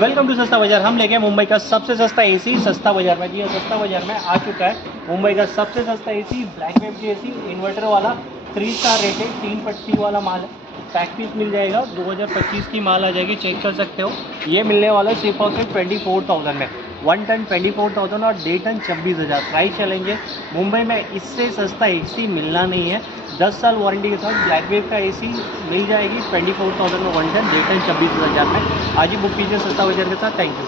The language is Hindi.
वेलकम टू सस्ता बाजार। हम लेके मुंबई का सबसे सस्ता एसी सस्ता बाजार में। जी सस्ता बाजार में आ चुका है मुंबई का सबसे सस्ता एसी, ब्लैक वेब की एसी, इन्वर्टर वाला, 3 स्टार रेटेड, 3 पट्टी वाला माल है। पैक पीस मिल जाएगा, 2025 की माल आ जाएगी, चेक कर सकते हो। ये मिलने वाला है सिर्फ और सिर्फ 24,000 में। 1 टन 24,000 और 1.5 टन 26,000 प्राइस चलेंगे। मुंबई में इससे सस्ता एसी मिलना नहीं है। 10 साल वारंटी के साथ ब्लैक वेव का एसी मिल जाएगी 24,000 में, 1 टन 1.5 टन 26,000 में। आज ही बुक कीजिए सस्ता बाजार के साथ। Thank you.